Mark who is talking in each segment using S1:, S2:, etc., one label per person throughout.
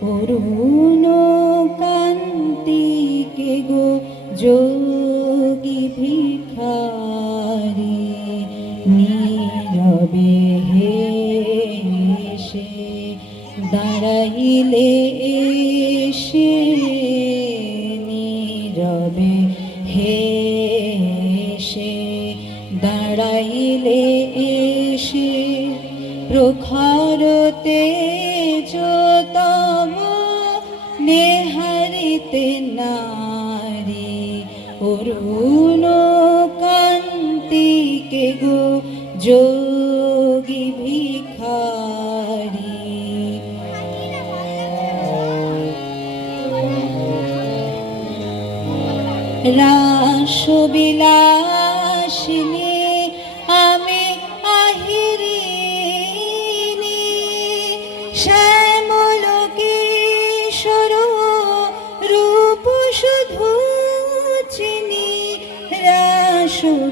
S1: করুণ কান্তিকে গো যোগী ভিখারি, নীরবে হেসে দাঁড়াইলে এসে নীরবে হেসে দাঁড়াইলে এসে প্রখরতে যোতা নেহারিতে নারী অরুণ কান্তিকে গো যোগী ভিখারী। রাসবিলাসিনী রাসবিলাসিনী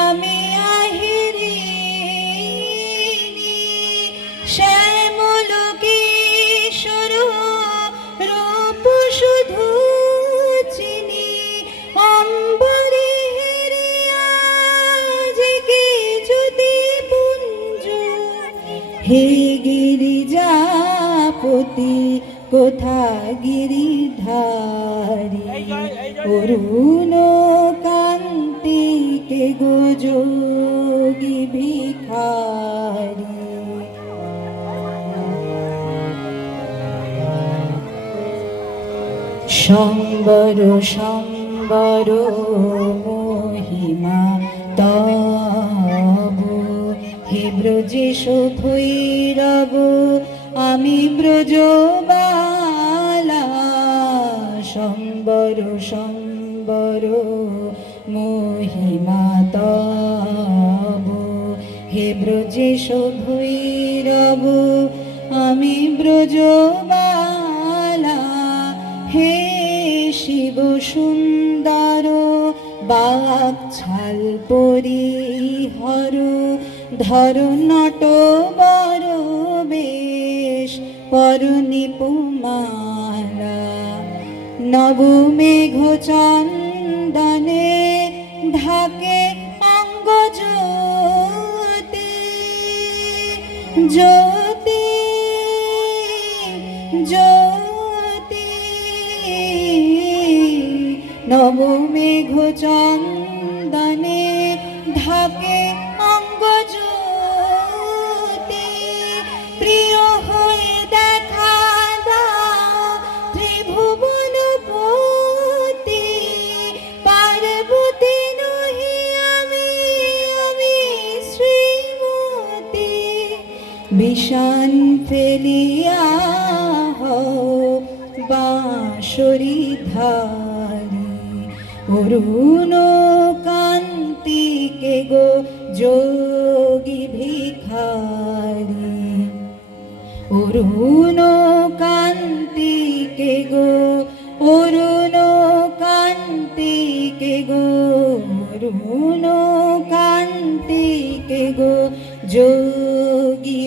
S1: আমি আহিরিনী শ্যামল কিশোর রূপ শুধু চিনি। অম্বরে হেরিয়া যদি পুঞ্জ। হে গিরিজাপতি কোথা গিরিধারী অরুণ কান্তিকে গো যোগী ভিখারী। সম্বর সম্বর মহিমা। হে ব্রজেশ ভৈরব আমি ব্রজবালা, সম্বর সম্বর, মহিমা তব। হে ব্রজেশ ভৈরব আমি ব্রজবালা, হে শিব সুন্দর বাছাল পরিহর ধর নট বর বেশ পর নিপুমালা নব মেঘ চন্দনে ঢাকে অঙ্গ জ্যোতি জ্যোতি। জ্যোতি নব মেঘ চন্দনে ঢাকে বিষান ফেলিয়া বাঁশরি ধারি। অরুণ কান্তিকে গো যোগী ভিখারি। অরুণ কান্তিকে গো, অরুণ কান্তি কান্তিকে গো, অরুণ কান্তিকে গো, যোগী